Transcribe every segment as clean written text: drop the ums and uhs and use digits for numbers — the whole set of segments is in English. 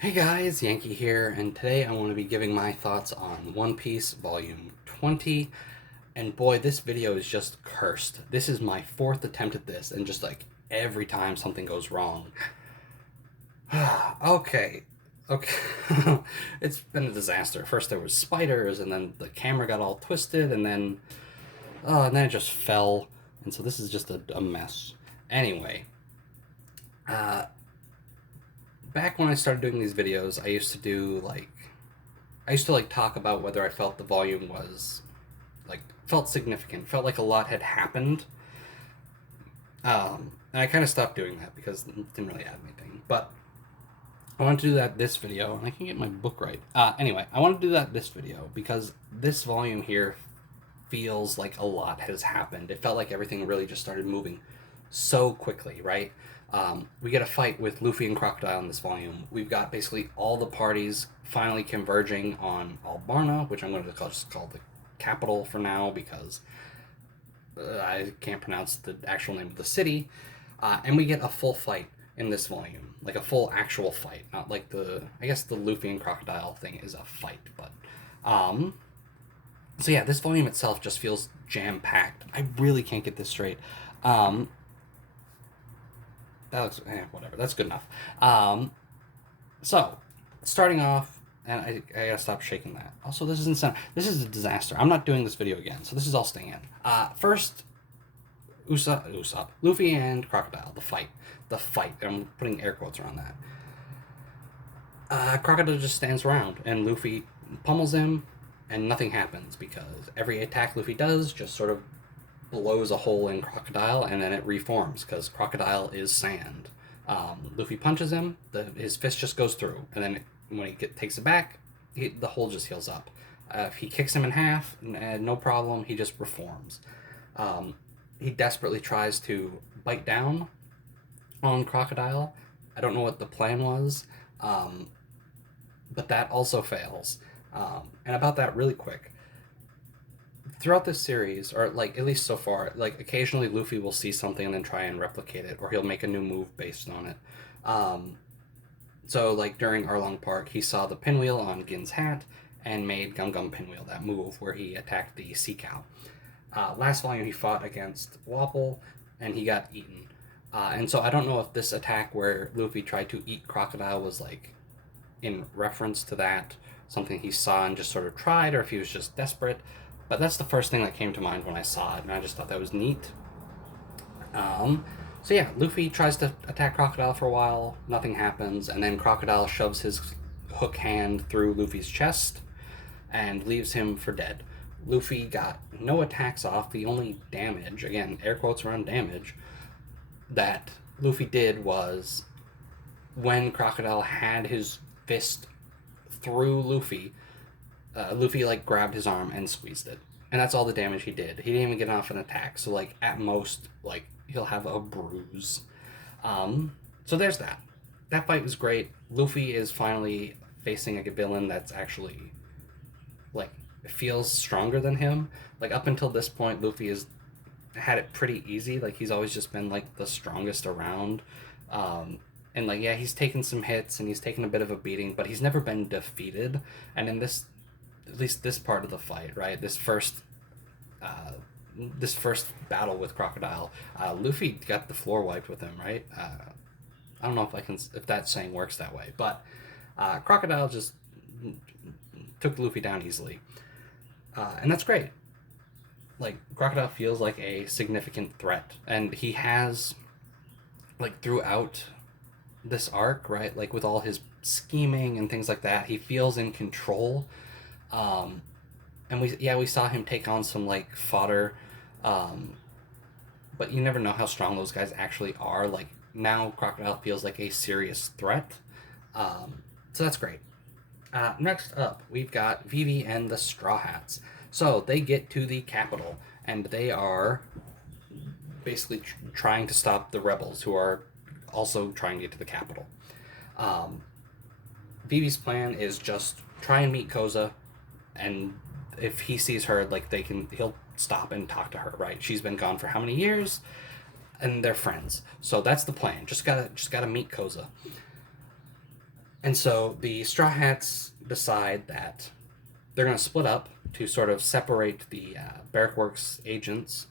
Hey guys, Yankee here, and today I want to be giving my thoughts on One Piece Volume 20. And boy, this video is just cursed. This is my fourth attempt at this, and just like every time something goes wrong. okay, okay. It's been a disaster. First there was spiders, and then the camera got all twisted, and then it just fell. And so this is just a mess. Anyway, uh, back when I started doing these videos, I used to like talk about whether I felt the volume was like felt significant, felt like a lot had happened. And I kind of stopped doing that because it didn't really add anything. But I want to do that this video, and I can get my book right. Anyway, I want to do that this video because this volume here feels like a lot has happened. It felt like everything really just started moving so quickly, right? We get a fight with Luffy and Crocodile in this volume. We've got basically all the parties finally converging on Albarna, which I'm going to just call the capital for now because I can't pronounce the actual name of the city. And we get a full fight in this volume, like a full actual fight, not like I guess the Luffy and Crocodile thing is a fight, but so yeah, this volume itself just feels jam packed. I really can't get this straight. Um, that looks whatever. That's good enough. So starting off, and I gotta stop shaking that. Also, this isn't sound. This is a disaster. I'm not doing this video again, so this is all staying in. First, Usopp, Luffy and Crocodile, the fight. I'm putting air quotes around that. Crocodile just stands around, and Luffy pummels him, and nothing happens because every attack Luffy does just sort of blows a hole in Crocodile, and then it reforms because Crocodile is sand. Luffy punches him, his fist just goes through, and then when he takes it back, the hole just heals up. If he kicks him in half, no problem, he just reforms. He desperately tries to bite down on Crocodile. I don't know what the plan was, but that also fails. And about that, really quick, throughout this series, or like at least so far, like occasionally Luffy will see something and then try and replicate it, or he'll make a new move based on it. So like during Arlong Park, he saw the pinwheel on Gin's hat and made Gum Gum Pinwheel, that move where he attacked the sea cow. Last volume, he fought against Wapol and he got eaten. And so I don't know if this attack where Luffy tried to eat Crocodile was like in reference to that, something he saw and just sort of tried, or if he was just desperate. But that's the first thing that came to mind when I saw it, and I just thought that was neat. So yeah, Luffy tries to attack Crocodile for a while, nothing happens, and then Crocodile shoves his hook hand through Luffy's chest and leaves him for dead. Luffy got no attacks off. The only damage, again, air quotes around damage, that Luffy did was when Crocodile had his fist through Luffy, Luffy like grabbed his arm and squeezed it, and that's all the damage he did. He didn't even get off an attack, so like at most, like he'll have a bruise. So there's that. That fight was great. Luffy is finally facing a villain that's actually like feels stronger than him. Like up until this point, Luffy has had it pretty easy. Like he's always just been like the strongest around. And like yeah, he's taken some hits and he's taken a bit of a beating, but he's never been defeated. And in this, at least this part of the fight, right? This first battle with Crocodile, Luffy got the floor wiped with him, right? I don't know if that saying works that way, but Crocodile just took Luffy down easily, and that's great. Like Crocodile feels like a significant threat, and he has like throughout this arc, right? Like with all his scheming and things like that, he feels in control. Um, and we saw him take on some like fodder, um, but you never know how strong those guys actually are. Like now, Crocodile feels like a serious threat, so that's great. Next up, we've got Vivi and the Straw Hats. So they get to the capital, and they are basically trying to stop the rebels who are also trying to get to the capital. Um, Vivi's plan is just try and meet Koza, and if he sees her, like he'll stop and talk to her. Right? She's been gone for how many years, and they're friends. So that's the plan. Just gotta meet Koza. And so the Straw Hats decide that they're going to split up to sort of separate the Barrack Works agents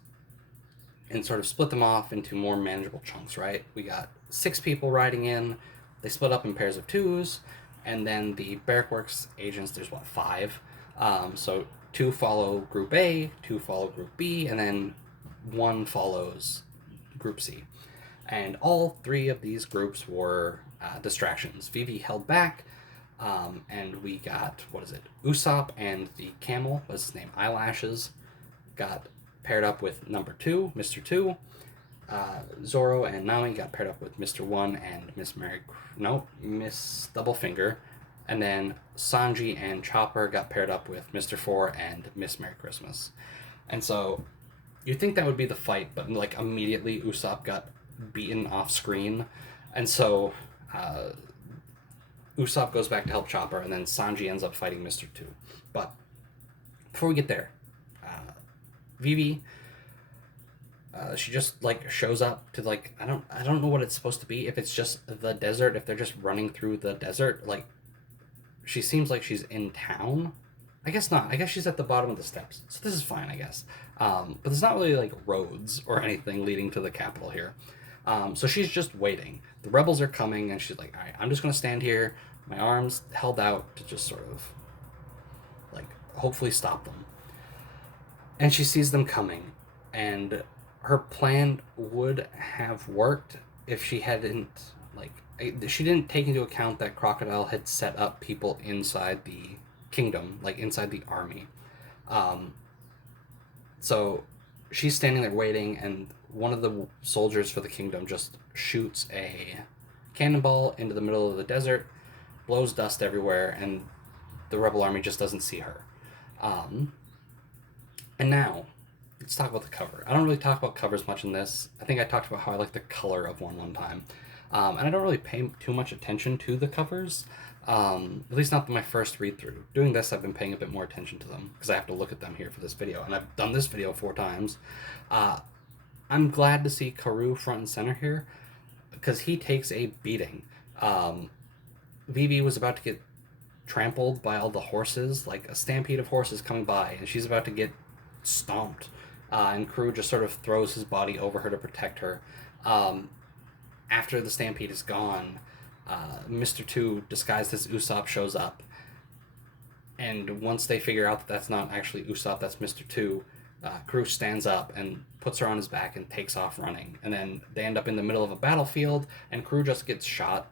and sort of split them off into more manageable chunks, right? We got 6 people riding in. They split up in pairs of 2s. And then the Barrack Works agents, there's what, 5? So 2 follow Group A, 2 follow Group B, and then 1 follows Group C. And all 3 of these groups were distractions. Vivi held back, and we got, what is it, Usopp and the camel, what's his name, Eyelashes, got paired up with number 2, Mr. 2. Zoro and Nami got paired up with Mr. 1 and Miss Doublefinger. And then Sanji and Chopper got paired up with Mr. 4 and Miss Merry Christmas. And so you'd think that would be the fight, but like immediately Usopp got beaten off screen. And so Usopp goes back to help Chopper, and then Sanji ends up fighting Mr. 2. But before we get there, Vivi, she just like shows up to like I don't know what it's supposed to be. If it's just the desert, if they're just running through the desert, like she seems like she's in town. I guess not. I guess she's at the bottom of the steps, so this is fine, I guess. But there's not really like roads or anything leading to the capital here. So she's just waiting. The rebels are coming, and she's like, all right, I'm just gonna stand here, my arms held out to just sort of like hopefully stop them. And she sees them coming, and her plan would have worked if she hadn't like she didn't take into account that Crocodile had set up people inside the kingdom, like inside the army. So she's standing there waiting, and one of the soldiers for the kingdom just shoots a cannonball into the middle of the desert, blows dust everywhere, and the rebel army just doesn't see her. And now, let's talk about the cover. I don't really talk about covers much in this. I think I talked about how I like the color of one time. And I don't really pay too much attention to the covers, at least not my first read through. Doing this, I've been paying a bit more attention to them because I have to look at them here for this video, and I've done this video 4 times. I'm glad to see Karoo front and center here because he takes a beating. Vivi was about to get trampled by all the horses, like a stampede of horses coming by, and she's about to get stomped. And Karoo just sort of throws his body over her to protect her. After the stampede is gone, Mr. 2, disguised as Usopp, shows up. And once they figure out that that's not actually Usopp, that's Mr. 2, Karoo stands up and puts her on his back and takes off running. And then they end up in the middle of a battlefield, and Karoo just gets shot.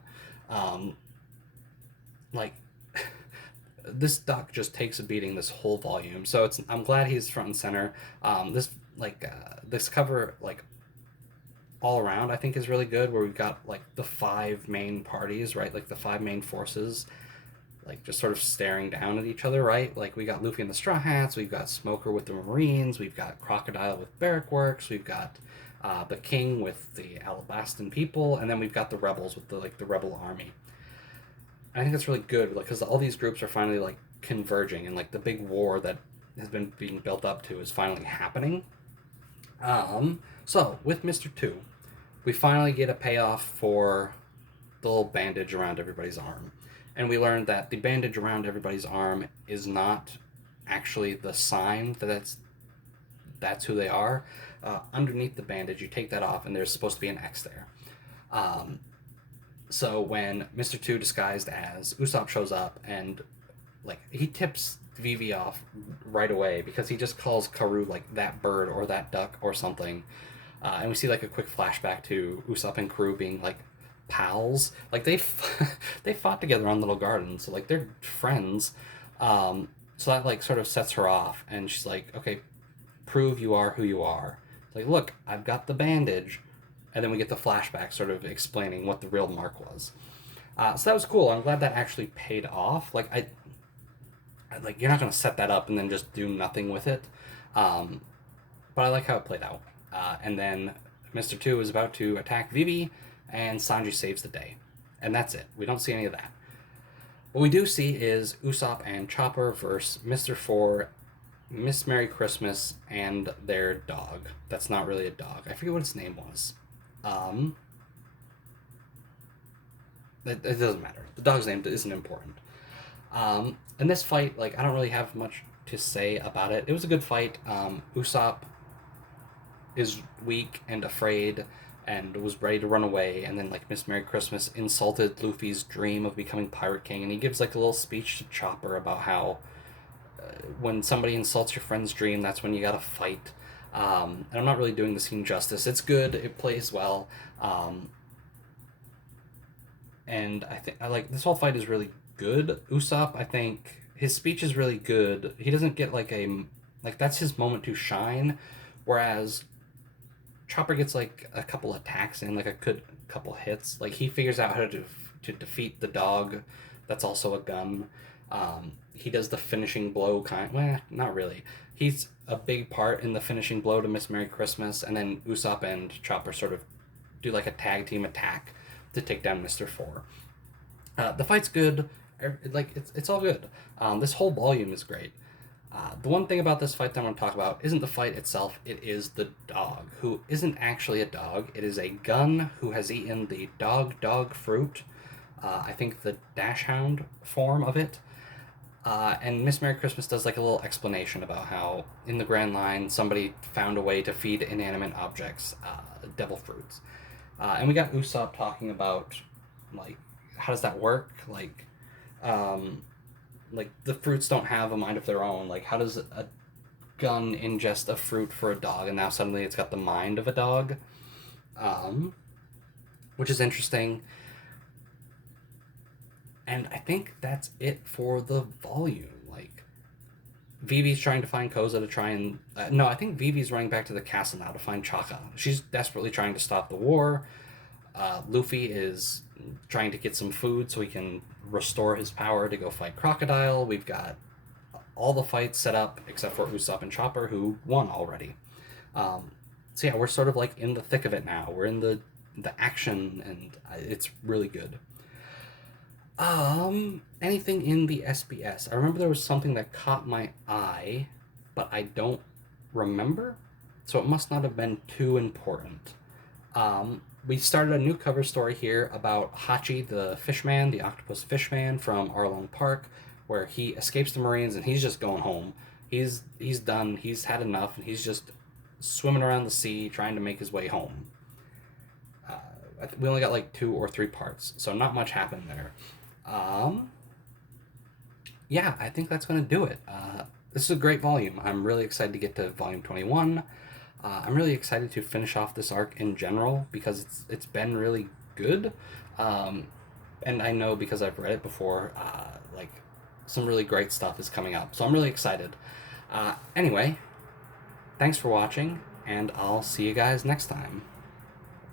This duck just takes a beating this whole volume. So I'm glad he's front and center. This cover, like, all around, I think is really good, where we've got like the 5 main parties, right? Like the 5 main forces, like just sort of staring down at each other, right? Like we got Luffy and the Straw Hats, we've got Smoker with the Marines, we've got Crocodile with Barrack Works, we've got the King with the Alabastan people, and then we've got the rebels with the rebel army. I think that's really good, like, because all these groups are finally like converging, and like the big war that has been being built up to is finally happening. So with Mr. 2, we finally get a payoff for the little bandage around everybody's arm, and we learned that the bandage around everybody's arm is not actually the sign that that's who they are. Underneath the bandage, you take that off, and there's supposed to be an X there. So when Mr. 2 disguised as Usopp shows up, and like he tips Vivi off right away because he just calls Karoo like that bird or that duck or something, and we see like a quick flashback to Usopp and Karoo being like pals, like they fought together on Little Garden, so like they're friends. So that like sort of sets her off, and she's like, okay, prove you are who you are. It's like, look, I've got the bandage. And then we get the flashback sort of explaining what the real mark was. So that was cool. I'm glad that actually paid off. Like, you're not going to set that up and then just do nothing with it. But I like how it played out. And then Mr. 2 is about to attack Vivi, and Sanji saves the day. And that's it. We don't see any of that. What we do see is Usopp and Chopper versus Mr. 4, Miss Merry Christmas, and their dog. That's not really a dog. I forget what its name was. It doesn't matter. The dog's name isn't important. In this fight, like, I don't really have much to say about it. It was a good fight. Usopp is weak and afraid and was ready to run away, and then like Miss Merry Christmas insulted Luffy's dream of becoming Pirate King, and he gives like a little speech to Chopper about how when somebody insults your friend's dream, that's when you gotta fight. And I'm not really doing the scene justice. It's good. It plays well. And I think I like this whole fight is really good. Usopp, I think his speech is really good. He doesn't get like that's his moment to shine, whereas Chopper gets like a couple attacks in, like a good couple hits. Like he figures out how to defeat the dog. That's also a gun. He does the finishing blow kind. Well, not really. He's a big part in the finishing blow to Miss Merry Christmas, and then Usopp and Chopper sort of do like a tag team attack to take down Mr. Four. The fight's good. Like it's all good. This whole volume is great. The one thing about this fight that I want to talk about isn't the fight itself, it is the dog, who isn't actually a dog. It is a gun who has eaten the dog fruit, I think the Dash Hound form of it. And Miss Merry Christmas does like a little explanation about how in the Grand Line somebody found a way to feed inanimate objects devil fruits. And we got Usopp talking about like how does that work? Like the fruits don't have a mind of their own. Like how does a gun ingest a fruit for a dog, and now suddenly it's got the mind of a dog, which is interesting. And I think that's it for the volume. Like Vivi's trying to find Koza to try and no, I think Vivi's running back to the castle now to find Chaka. She's desperately trying to stop the war. Luffy is trying to get some food so he can restore his power to go fight Crocodile. We've got all the fights set up except for Usopp and Chopper, who won already. So yeah, we're sort of like in the thick of it now. We're in the action, and it's really good. Anything in the SBS? I remember there was something that caught my eye, but I don't remember, so it must not have been too important. We started a new cover story here about Hachi the fishman, the octopus fishman from Arlong Park, where he escapes the Marines and he's just going home. He's done, he's had enough, and he's just swimming around the sea trying to make his way home. We only got like 2 or 3 parts, so not much happened there. Yeah, I think that's going to do it. This is a great volume. I'm really excited to get to volume 21. I'm really excited to finish off this arc in general because it's been really good. And I know because I've read it before, like some really great stuff is coming up. So I'm really excited. Anyway, thanks for watching, and I'll see you guys next time.